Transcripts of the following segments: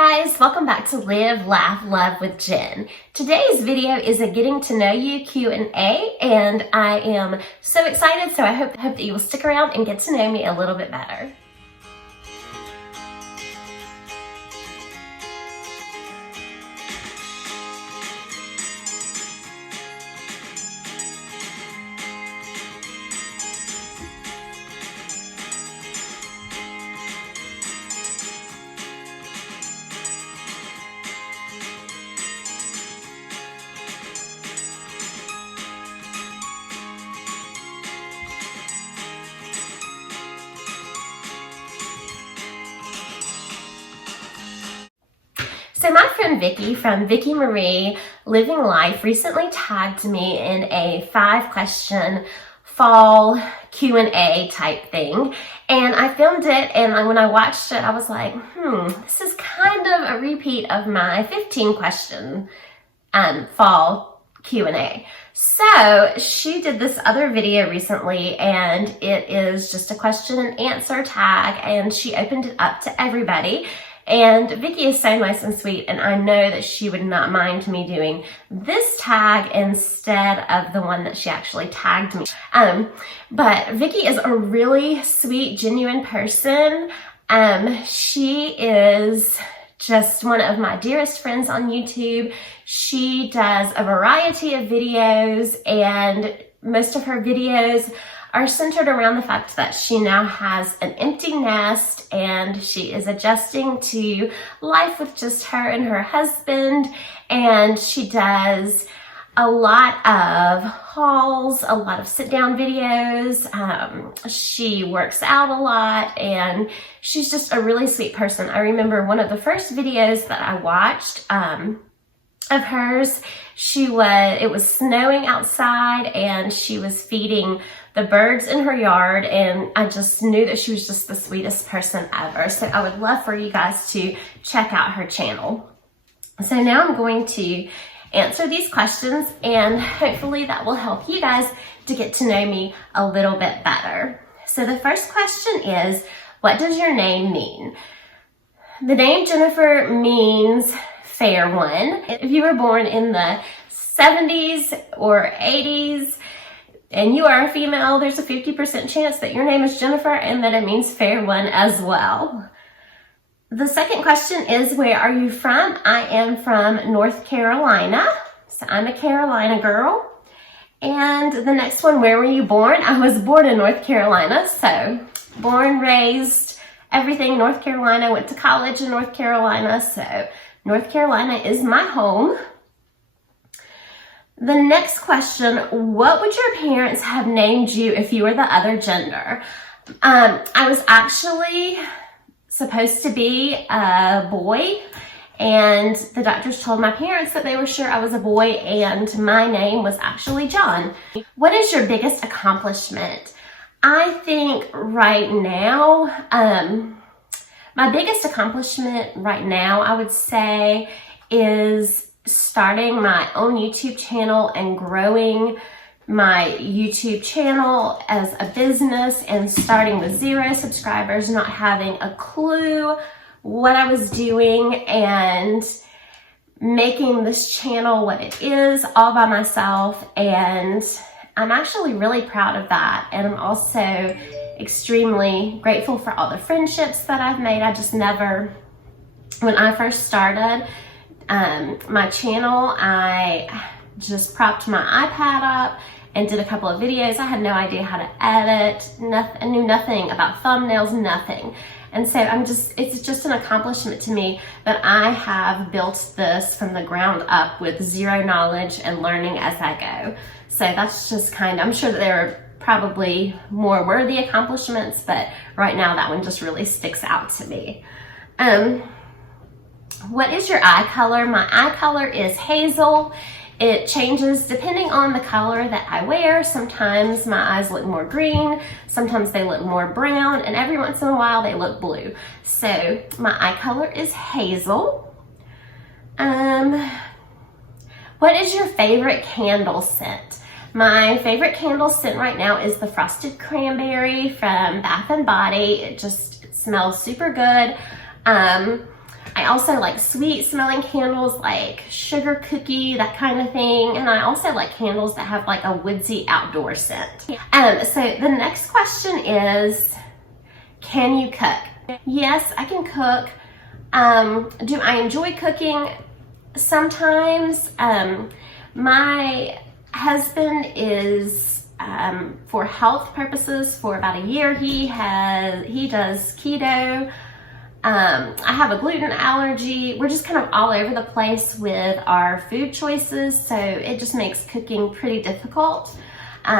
guys, welcome back to Live, Laugh, Love with Jen. Today's video is a getting to know you Q&A, and I am so excited, so I hope that you will stick around and get to know me a little bit better. So my friend Vicky from Vicky Marie Living Life recently tagged me in a 5-question fall Q&A type thing, and I filmed it, and when I watched it I was like, this is kind of a repeat of my 15-question fall Q&A. So she did this other video recently, and it is just a question and answer tag, and she opened it up to everybody. And Vicky is so nice and sweet, and I know that she would not mind me doing this tag instead of the one that she actually tagged me. But Vicky is a really sweet, genuine person. She is just one of my dearest friends on YouTube. She does a variety of videos, and most of her videos are centered around the fact that she now has an empty nest and she is adjusting to life with just her and her husband, and she does a lot of hauls, a lot of sit-down videos. She works out a lot, and she's just a really sweet person. I remember one of the first videos that I watched of hers, it was snowing outside and she was feeding the birds in her yard, and I just knew that she was just the sweetest person ever. So I would love for you guys to check out her channel. So now I'm going to answer these questions, and hopefully that will help you guys to get to know me a little bit better. So the first question is, what does your name mean? The name Jennifer means fair one. If you were born in the 70s or 80s and you are a female, there's a 50% chance that your name is Jennifer and that it means fair one as well. The second question is, where are you from? I am from North Carolina, so I'm a Carolina girl. And the next one, where were you born? I was born in North Carolina, so born, raised, everything North Carolina, went to college in North Carolina, so North Carolina is my home. The next question, what would your parents have named you if you were the other gender? I was actually supposed to be a boy, and the doctors told my parents that they were sure I was a boy, and my name was actually John. What is your biggest accomplishment? I think right now, my biggest accomplishment right now, I would say, is starting my own YouTube channel and growing my YouTube channel as a business, and starting with 0 subscribers, not having a clue what I was doing, and making this channel what it is all by myself. And I'm actually really proud of that, and I'm also extremely grateful for all the friendships that I've made. I just never, when I first started my channel, I just propped my iPad up and did a couple of videos. I had no idea how to edit, I knew nothing about thumbnails, nothing. And so it's just an accomplishment to me that I have built this from the ground up with 0 knowledge and learning as I go. So that's just I'm sure that there are probably more worthy accomplishments, but right now that one just really sticks out to me. What is your eye color? My eye color is hazel. It changes depending on the color that I wear. Sometimes my eyes look more green, sometimes they look more brown, and every once in a while they look blue. So my eye color is hazel. What is your favorite candle scent? My favorite candle scent right now is the Frosted Cranberry from Bath & Body. It just smells super good. I also like sweet smelling candles, like sugar cookie, that kind of thing. And I also like candles that have like a woodsy outdoor scent. So the next question is, can you cook? Yes, I can cook. Do I enjoy cooking? Sometimes. My husband is, for health purposes, for about a year, he does keto. I have a gluten allergy. We're just kind of all over the place with our food choices, so it just makes cooking pretty difficult. He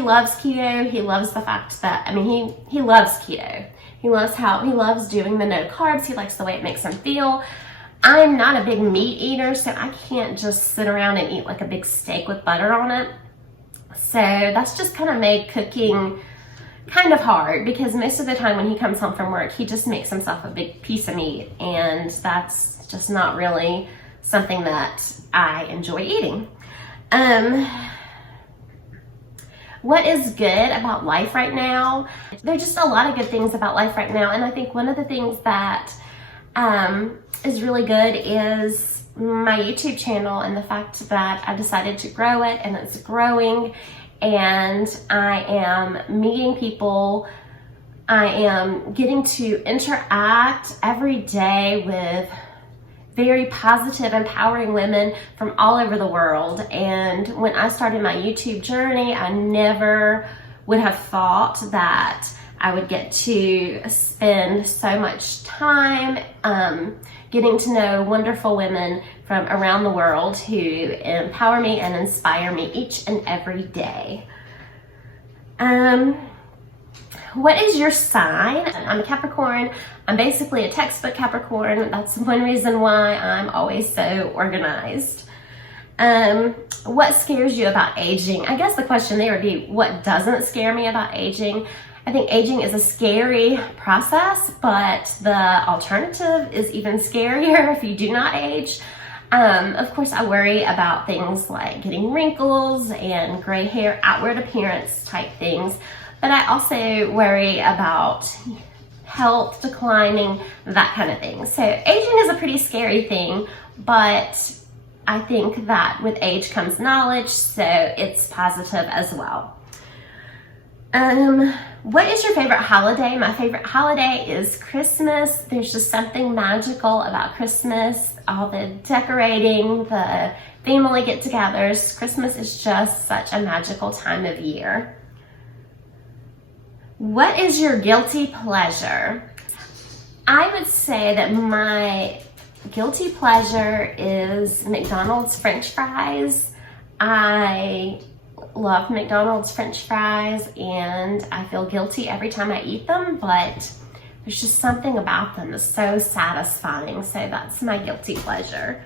loves keto. He loves the fact that, he loves keto. He loves doing the no carbs. He likes the way it makes him feel. I'm not a big meat eater, so I can't just sit around and eat like a big steak with butter on it. So that's just kind of made cooking kind of hard, because most of the time when he comes home from work, he just makes himself a big piece of meat, and that's just not really something that I enjoy eating. What is good about life right now? There are just a lot of good things about life right now, and I think one of the things that is really good is my YouTube channel, and the fact that I decided to grow it, and it's growing, and I am meeting people. I am getting to interact every day with very positive, empowering women from all over the world. And when I started my YouTube journey, I never would have thought that I would get to spend so much time getting to know wonderful women from around the world who empower me and inspire me each and every day. What is your sign? I'm a Capricorn. I'm basically a textbook Capricorn. That's one reason why I'm always so organized. What scares you about aging? I guess the question there would be, what doesn't scare me about aging? I think aging is a scary process, but the alternative is even scarier if you do not age. Of course, I worry about things like getting wrinkles and gray hair, outward appearance type things, but I also worry about health declining, that kind of thing. So aging is a pretty scary thing, but I think that with age comes knowledge, so it's positive as well. What is your favorite holiday? My favorite holiday is Christmas. There's just something magical about Christmas. All the decorating, the family get-togethers. Christmas is just such a magical time of year. What is your guilty pleasure? I would say that my guilty pleasure is McDonald's French fries. I love McDonald's French fries, and I feel guilty every time I eat them, but there's just something about them that's so satisfying, so that's my guilty pleasure.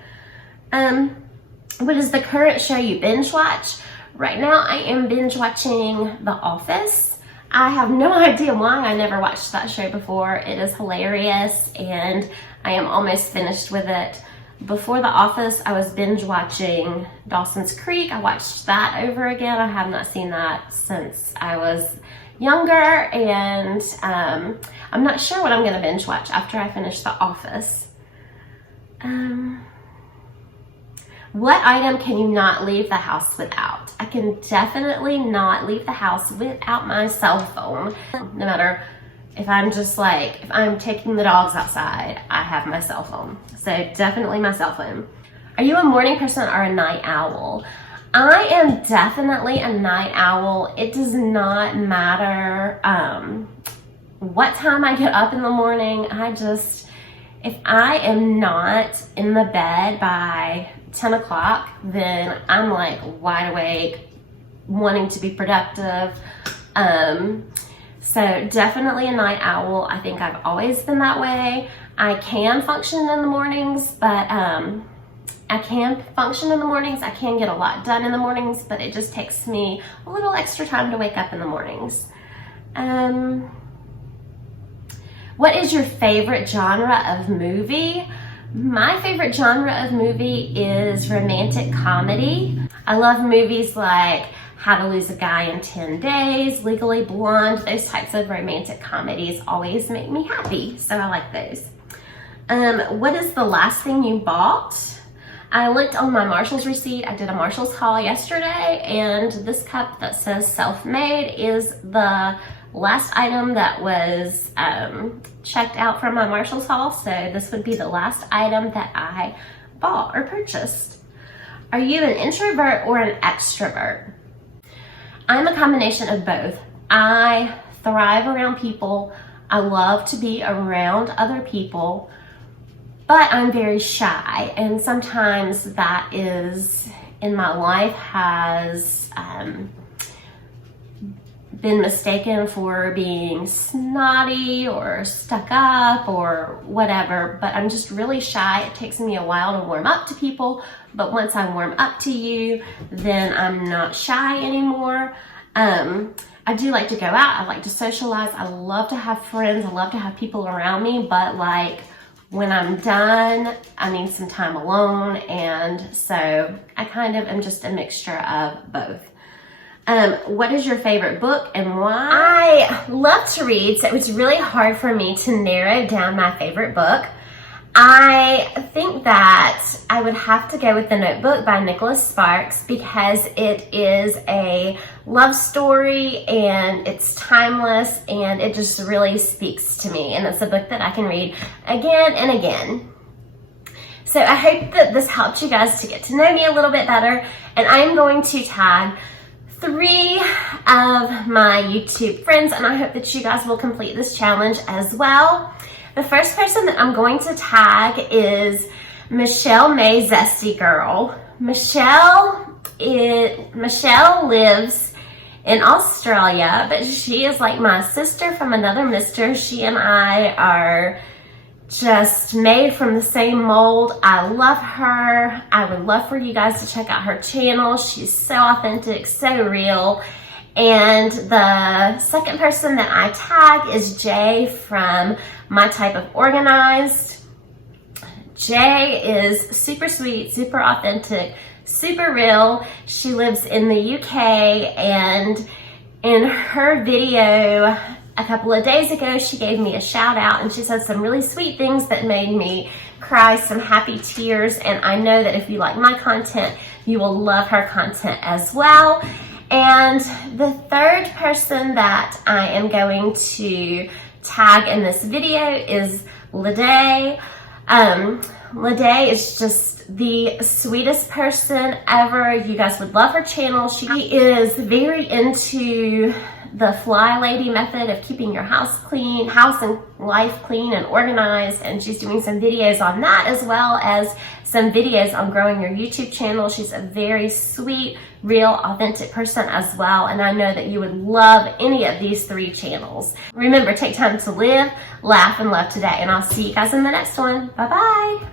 What is the current show you binge watch? Right now I am binge watching The Office. I have no idea why I never watched that show before. It is hilarious, and I am almost finished with it. Before The Office, I was binge watching Dawson's Creek. I watched that over again. I have not seen that since I was younger, and I'm not sure what I'm going to binge watch after I finish The Office. What item can you not leave the house without? I can definitely not leave the house without my cell phone. No matter if I'm taking the dogs outside, I have my cell phone. So definitely my cell phone. Are you a morning person or a night owl? I am definitely a night owl. It does not matter what time I get up in the morning. If I am not in the bed by 10 o'clock, then I'm like wide awake, wanting to be productive. So definitely a night owl. I think I've always been that way. I can function in the mornings, but I can get a lot done in the mornings, but it just takes me a little extra time to wake up in the mornings. What is your favorite genre of movie? My favorite genre of movie is romantic comedy. I love movies like How to Lose a Guy in 10 Days, Legally Blonde. Those types of romantic comedies always make me happy, so I like those. What is the last thing you bought? I looked on my Marshall's receipt. I did a Marshall's haul yesterday, and this cup that says self-made is the last item that was checked out from my Marshall's haul, so this would be the last item that I bought or purchased. Are you an introvert or an extrovert? I'm a combination of both. I thrive around people. I love to be around other people, but I'm very shy, and sometimes that is in my life has been mistaken for being snotty or stuck up or whatever, but I'm just really shy. It takes me a while to warm up to people, but once I warm up to you, then I'm not shy anymore. I do like to go out. I like to socialize. I love to have friends. I love to have people around me, but like when I'm done, I need some time alone, and so I kind of am just a mixture of both. What is your favorite book and why? I love to read, so it was really hard for me to narrow down my favorite book. I think that I would have to go with The Notebook by Nicholas Sparks because it is a love story and it's timeless and it just really speaks to me, and it's a book that I can read again and again. So I hope that this helped you guys to get to know me a little bit better, and I'm going to tag 3 of my YouTube friends, and I hope that you guys will complete this challenge as well. The first person that I'm going to tag is Michelle May Zesty Girl. Michelle lives in Australia, but she is like my sister from another mister. She and I are just made from the same mold. I love her. I would love for you guys to check out her channel. She's so authentic, so real. And the second person that I tag is Jay from My Type of Organized. Jay is super sweet, super authentic, super real. She lives in the UK, and in her video a couple of days ago, she gave me a shout out, and she said some really sweet things that made me cry some happy tears, and I know that if you like my content, you will love her content as well. And the third person that I am going to tag in this video is Lede. Lede is just the sweetest person ever. You guys would love her channel. She is very into the Fly Lady method of keeping your house and life clean and organized, and she's doing some videos on that as well as some videos on growing your YouTube channel. She's a very sweet, real, authentic person as well, and I know that you would love any of these 3 channels. Remember, take time to live, laugh, and love today, and I'll see you guys in the next one. Bye-bye.